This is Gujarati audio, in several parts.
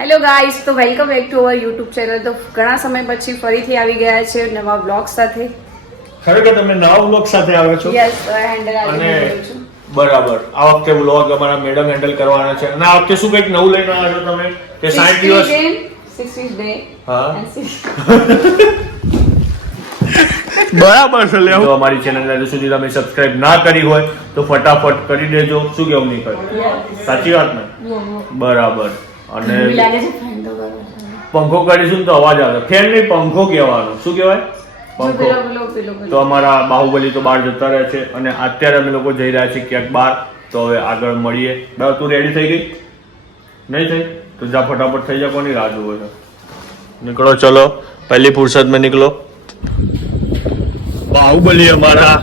હેલો ગાઈસ, તો welcome back to our YouTube channel. તો ઘણા સમય પછી ફરીથી આવી ગયા છે નવા બ્લોગ સાથે. ખરેખર તમે નવા બ્લોગ સાથે આવ્યો છો? યસ, હેન્ડલ આવી ગયું છું. બરાબર. આ વખતે બ્લોગ અમારા મેડમ હેન્ડલ કરવાના છે અને આ વખતે શું કંઈક નવું લઈને આવ્યા છો તમે કે 60 દિવસ 60 ડે. હા બરાબર છે. લે તો અમારી ચેનલને હજુ સુધી તમે સબસ્ક્રાઇબ ના કરી હોય તો ફટાફટ કરી દેજો. શું કેવું નહીં કરે? સાચી વાત ને? બરાબર. અને પંખો કરીશું તો અવાજ આવે. ફેન નહીં, પંખો કહેવાનો. શું કહેવાય? પંખો. તો અમારા બાહુબલી તો બહાર જતા રહે છે અને અત્યારે અમે લોકો જઈ રહ્યા છીએ ક્યાંક બહાર. તો હવે આગળ મળીએ. બરાબર, તું રેડી થઈ ગઈ? નહીં થઈ તો જા ફટાફટ થઈ જા. કોની રાહ જુઓ છો? નીકળો, ચલો, પહેલી ફુરસત में निकलो. બાહુબલી અમારા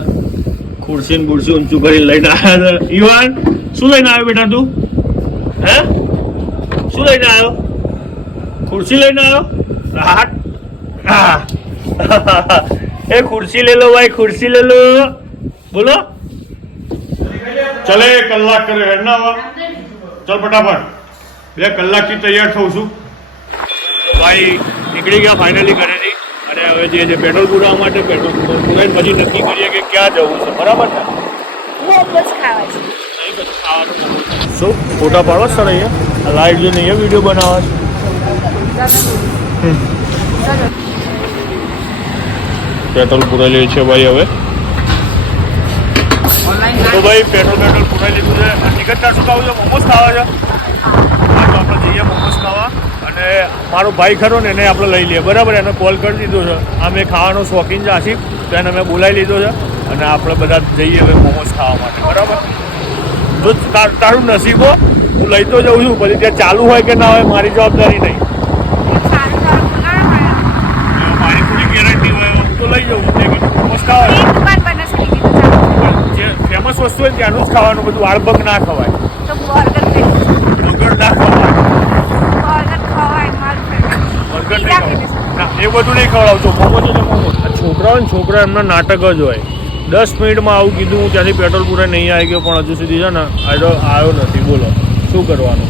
ખુરશી ને બુરશી ઊંચું કરી લઈને આવ્યા છે. ઈવાન, શું લઈને આવ્યો બેટા તું? હે, શું લઈને આવ્યો? ખુરશી લઈને આવ્યો? એ ખુરશી લે લો ભાઈ, ખુરશી લે લો. બોલો. ચલે કલાક કરે હેડના આવા. ચલ ફટાફટ. 2 કલાકથી તૈયાર થઉં છું. ભાઈ નીકળી ગયા ફાઇનલી ઘરેથી અને હવે જે પેટ્રોલ પુરાવા માટે પેટ્રોલ પુરાઈને પછી નક્કી કરીએ કે ક્યાં જવું છે. બરાબર ને? મોમોસ ખાવા છે. શું ફોટા પાડો સર? અહીંયા લાઈટ જોઈને અહીંયા વિડીયો બનાવવા છે. પેટ્રોલ પુરાઈ છે ભાઈ. હવે તો ભાઈ પેટ્રોલ પુરાઈ લીધું છે. નિકટતા શું ખાવું છે? મોમોસ ખાવા છે. હા, તો આપણે જઈએ મોમોસ ખાવા. અને મારો ભાઈ ખરો ને એને આપણે લઈ લઈએ. બરાબર, એને કોલ કરી દીધો છે. અમે ખાવાનો શોખીન છે આશિફ, તો એને મેં બોલાવી લીધો છે અને આપણે બધા જઈએ હવે મોમોસ ખાવા માટે. બરાબર, જો તારું નસીબો હું લઈ તો જઉં છું, પછી ત્યાં ચાલુ હોય કે ના હોય મારી જવાબદારી નહીં. મારી થોડી ગેરંટી હોય હું તો લઈ જઉં છું. મોમોસ ખાવા જે ફેમસ વસ્તુ હોય ત્યાંનું જ ખાવાનું. બધું આળબંગ ના ખવાય. બર્ગર ના ખવાય. એ બધું નહીં ખવડાવતો. મોમોસ એટલે મોમોસ. છોકરા એમના નાટક જ હોય. 10 મિનિટમાં આવું કીધું, હું ત્યાંથી પેટ્રોલ પૂરા નહીં આવી ગયો, પણ હજુ સુધી છે ને આવ્યો નથી. બોલો શું કરવાનું?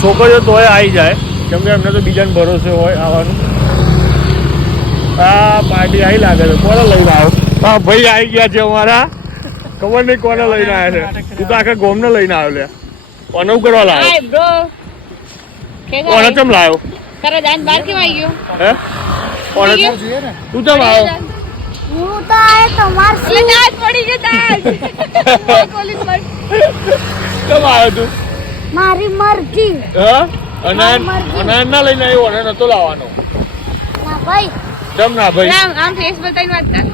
છોકરીઓ તોય આવી જાય, કેમ કે એમને તો બીજાને ભરોસે હોય આવવાનું. આ પાર્ટી આવી લાગે છે. કોને લઈને આવ્યો? હા ભાઈ આવી ગયા છે અમારા. ખબર નહીં કોને લઈને આવ્યા છે. તું તો આખા ગોમને લઈને આવ્યો. લે કોને કરવા લાવ્યો? કોને કેમ લાવ્યો? હે કોને તું કેમ આવ્યો? હું તો આ તમાર સે દાંત પડી ગઈ દાંત. કેમ આવ્યો તું? મારી મરજી. હા, અને ના લઈને આવ્યો અને નતો લાવવાનો. ના ભાઈ. કેમ ના ભાઈ? આમ ફેસ બતાવીને વાત કર.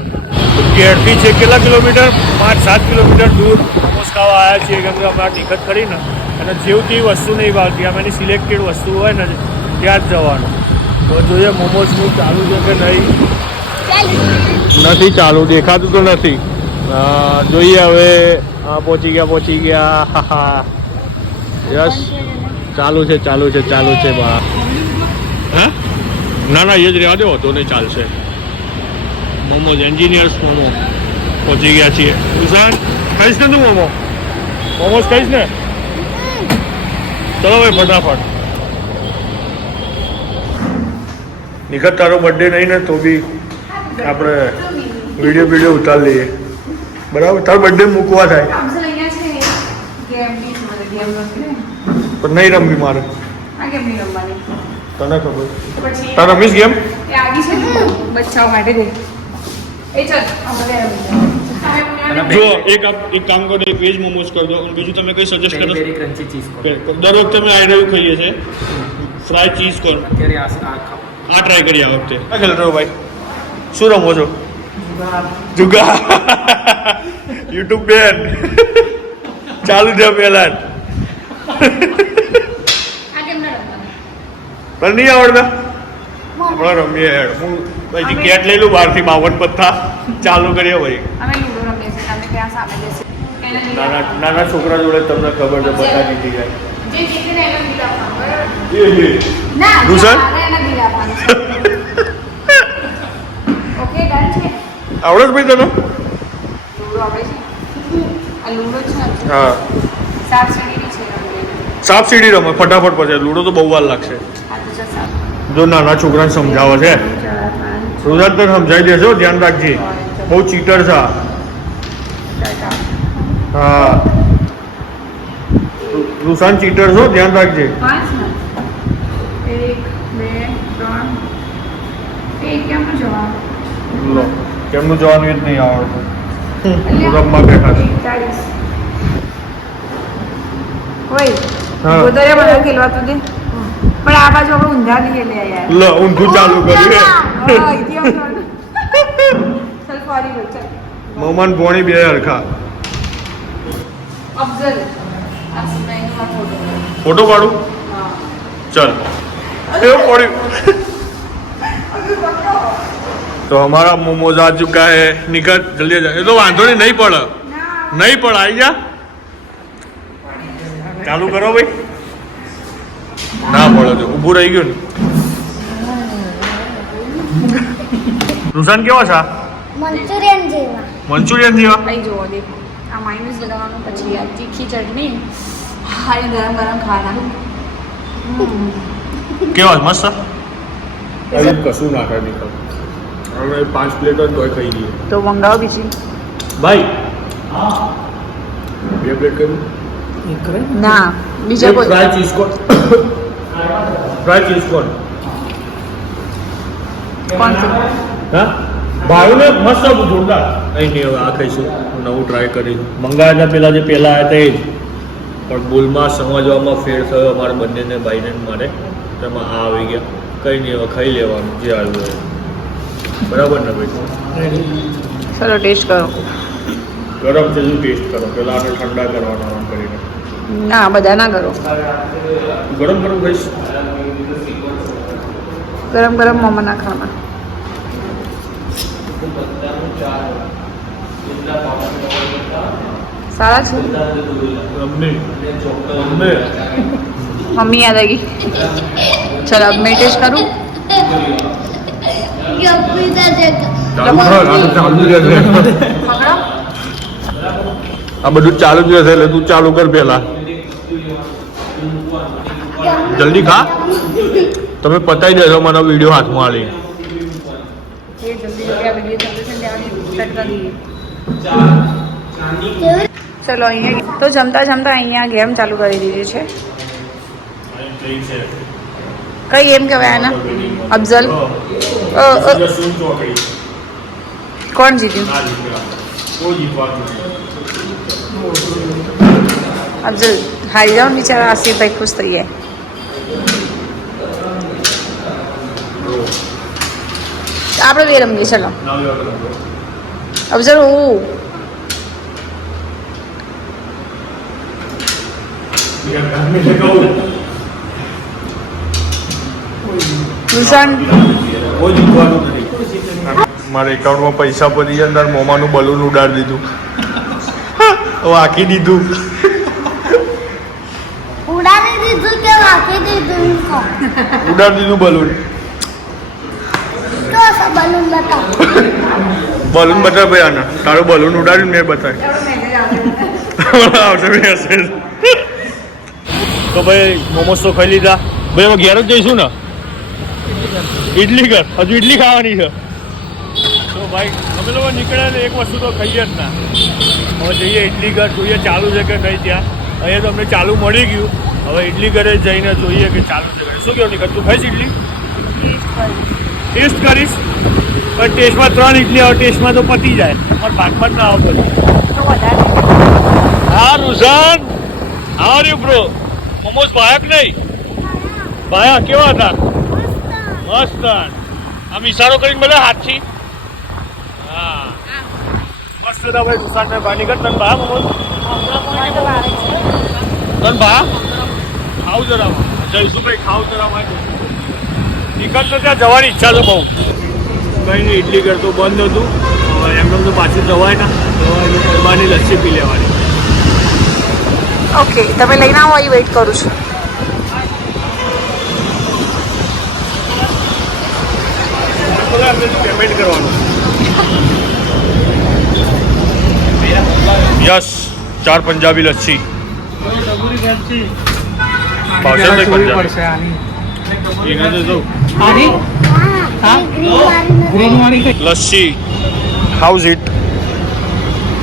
ઘેરથી છે કેટલા કિલોમીટર? 5-7 કિલોમીટર દૂર મોમોસ ખાવા આવ્યા છીએ, કેમ કે અમારા ટિકટ કરીને અને જેવું તેવી વસ્તુ નહીં ભાવતી. આમ એની સિલેક્ટેડ વસ્તુ હોય ને ત્યાં જ જવાનું. તો જોઈએ મોમોસનું ચાલુ છે કે નહીં. નથી ચાલુ, દેખાતું તો નથી. જોઈએ હવે. પહોંચી ગયા. યસ, ચાલુ છે બા. હા, ના એ જ રહેવા દો, તો નહીં ચાલશે. મોમોઝ એન્જિનિયર્સ મોમો પહોંચી ગયા છીએ. ઉષાન ખાઈશ ને તું? મોમોઝ ખાઈશ ને? ચલો ભાઈ ફટાફટ. નિખત તારો બર્થડે નહીં ને તો બી આપણે વિડીયો ઉતારી લઈએ. બરાબર, તારો બર્થડે મૂકવા થાય પણ નહીં રમવી મારે. તને ખબર? તારે રમીશ ગેમ? બચ્ચાઓ માટે ગઈ. જો એક કામ કરો, એક વેજ મોમોસ કરી દો. બીજું તમે કઈ સજેસ્ટ કરો? દર વખતે અમે આ રહ્યું ખાઈએ છીએ. ફ્રાય ચીઝ કોર્ન આ ટ્રાય કરીએ આ વખતે. શું ખેલ રહ્યો ભાઈ? શું રમો છો? જુગા. યુટ્યુબ બેન ચાલુ છે પેલા. પણ નહીં આવડતા. હમણાં રમીએ. હું ભાઈ કેટ લઈ લઉં બહારથી 52 પત્તા. ચાલુ કરીએ ભાઈ. નાના છોકરા જોડે તમને ખબર છે બધા જીતી જાય. આવડે ભાઈ તને? હા, 7 સીડી છે. સાપ સીડી રમે ફટાફટ પછી લૂડો તો બહુ વાર લાગશે. જો નાના છોકરાને સમજાવે છે રોજાત તને સમજાવી દેશો ધ્યાન રાખજે બહુ ચીટર છે હા રુસાન ચીટર છો ધ્યાન રાખજે. 1 2 3 એ કેમનું જવાનું લો કેમનું જવાનું એ જ નહીં આવડતું રમવા બેઠા છે. 41 હોય હા. ગોદરે બધા ખેલવાતું દે પણ આ બાજુ આપણે ઊંધા નહીં લે યાર લો ઊંધું ચાલુ કર્યું હા, ઇતિહાસ વાળું. ચાલ ફરી બોલ ચાલ મમન પોણી બે હરખા અફઝલ આ સમયનો આ ફોટો ફોટો પાડું હા चल એવું પડ્યું તો हमारा मोमोज आ चुका है निकल जल्दी आ जा ये तो वांधो नहीं पड़ नहीं पड़ आई जा चालू करो भाई ना પડે તો ઊભું રહી ગયું ને રુસાન કેવા છે મંચુરિયન જેવા. મંચુરિયન જેવા અહીં જોવો દેખો આ માઇનસ લગાવવાનું પછી આ તીખી ચટણી હારી ગરમ ગરમ ખાના કેવા મસ્ત અહીં કશું નાખે નીકળ હવે 5 પ્લેટ જ તોય ખાઈ લઈએ તો મંગાવો બીજી ભાઈ 2 પ્લેટ કરું ના બીજા કોઈ फ्राई चीज कोन फ्राई चीज कोन કોણ છે હા ભાઈને મસ્ત જોરદાર અહીં નહીં હવે આ ખાઈશું નવું ટ્રાય કરીશું મંગાવ્યા હતા પેલા જે પહેલા આવ્યા હતા એ જ પણ બોલમાં સમજવામાં ફેર થયો અમારે બંનેને ભાઈને ને મારે તેમાં આ આવી ગયા કંઈ નહીં હવે ખાઈ લેવાનું જે આવ્યું હોય બરાબર ને ભાઈ ચલો ટેસ્ટ કરો ગરમ છે શું ટેસ્ટ કરો પહેલાં આને ઠંડા કરવાના આમ કરીને ના બધા ના કરો ગરમ ગરમ ખાઈશ ગરમ ગરમ મોમાં નાખવાના સારા છે મમ્મી મમ્મી મમ્મી યાદ આવી ગઈ ચલો अब मैं टेस्ट करूँ ચાલુ જ રહેશે આ બધું ચાલુ જ રહેશે એટલે તું ચાલુ કર પેલા જલ્દી ખા તમે પતાવી દેશો મને વિડીયો હાથમાં આલી ચલો અહીંયા તો જમતા જમતા અહીંયા ગેમ ચાલુ કરી દીધી છે કઈ ગેમ કહેવાય આના અફઝલ કોણ જીત્યું અફઝલ હારી જાઓ ને બિચારા આસિફભાઈ ખુશ થઈ જાય આપણે બે રમીએ ચલો અફઝલ હું નુકસાન મારા એકાઉન્ટમાં પૈસા પડી ગયા અંદર મોમાનું બલૂન ઉડાડી દીધું વાકી દીધું ઉડાડી દીધું કે વાકી દીધું કો ઉડાડી દીધું બલૂન તો સો બલૂન બતાવ બલૂન બતાવ ભાઈ આના તારું બલૂન ઉડાડ્યું મેં બતાવ્યું આવશે મેસેજ તો ભાઈ મોમોસ તો ખાઈ લીધા ભાઈ હવે ઘેર જ જઈશું ને ઇડલી કર હજુ ઇડલી ખાવાની છે તો ભાઈ અમે લોકો નીકળ્યા ને એક વસ્તુ તો ખાઈએ જ ના હવે જઈએ ઇડલી ઘર જોઈએ ચાલુ છે કે નહીં ત્યાં અહીંયા તો અમને ચાલુ મળી ગયું હવે ઇડલી ઘરે જઈને જોઈએ કે ચાલુ છે શું કેવું નીકળ તું ખાઈશ ઇડલી ટેસ્ટ કરીશ પણ ટેસ્ટમાં 3 ઇડલી આવે ટેસ્ટમાં તો પતી જાય પણ ભાગમાં જ ના આવે હા રુઝાન હા રે બ્રો મોમોસ ભાયા કે નહીં ભાયા કેવા હતા મસ્ત આમ ઈશારો કરીને બોલે હાથથી હા મસ્ત હતા ભાઈ રુઝાનને ભાની કર તને ભાયા મોમોસ તને ભાયા ખાવ જરા જઈશું ભાઈ ખાવ જરા ભાઈ નિકટ તો ત્યાં જવાની ઈચ્છા છે બહુ કંઈ નહીં ઇડલી કરતો બંધ હતું એમને તો પાછું જવાય ના જવાની લસ્સી પી લેવાની ઓકે તમે લઈને આવો અહીં વેઇટ કરું છું પેમેન્ટ કરવાનું યસ 4 પંજાબી લસ્સી ભાવશે પહેલા ભાઈ જોવી પંજાબી પડશે આની એને તો જો આની હા ગ્રીન વાળી કઈ લસ્સી હાઉઝ ઇટ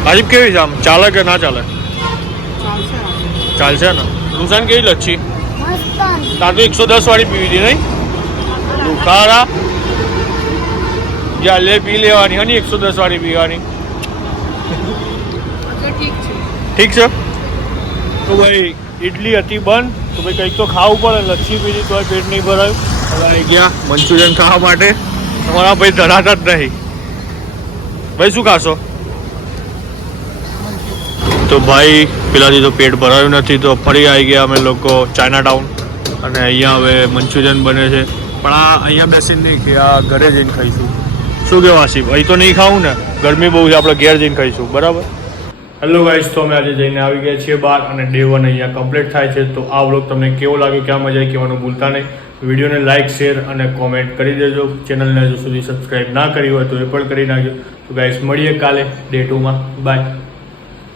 આજીબ કેવી છે આમ ચાલે કે ના ચાલે ચાલશે ને નુકસાન કેવી લચ્છી મસ્ત તાર તો 110 વાળી પીવી હતી નહીં દુખારા જ્યાં લે પી લેવાની હની 110 વાળી પીવાની ઠીક છે તો ભાઈ ઇડલી હતી બંધ તો ભાઈ કંઈક તો ખાવું પડે લચ્છી પીધી તો પેટ નહીં ભરાયું હવે આવી ગયા મંચુરિયન ખાવા માટે તમારા ભાઈ ધરાતા જ નહીં ભાઈ શું ખાશો તો ભાઈ પેલાથી તો પેટ ભરાયું નથી તો ફરી આવી ગયા અમે લોકો ચાઇના ટાઉન અને અહીંયા હવે મંચુરિયન બને છે પણ આ અહીંયા બેસીને નહીં કે આ ઘરે જઈને ખાઈશું શું કહેવા આસિફ અહીં તો નહીં ખાવું ને ગરમી બહુ છે આપણે ઘેર જઈને ખાઈશું બરાબર હેલો ગાઈસ તો અમે આજે જઈને આવી ગયા છીએ બહાર અને ડે 1 અહીંયા કમ્પ્લીટ થાય છે તો આ વ્લોગ તમને કેવો લાગ્યો ક્યાં મજા આવી કહેવાનું ભૂલતા નહીં વિડીયોને લાઇક શેર અને કોમેન્ટ કરી દેજો ચેનલને હજુ સુધી સબસ્ક્રાઈબ ના કરી હોય તો એ પણ કરી નાખજો તો ગાઈસ મળીએ કાલે ડે 2 માં બાય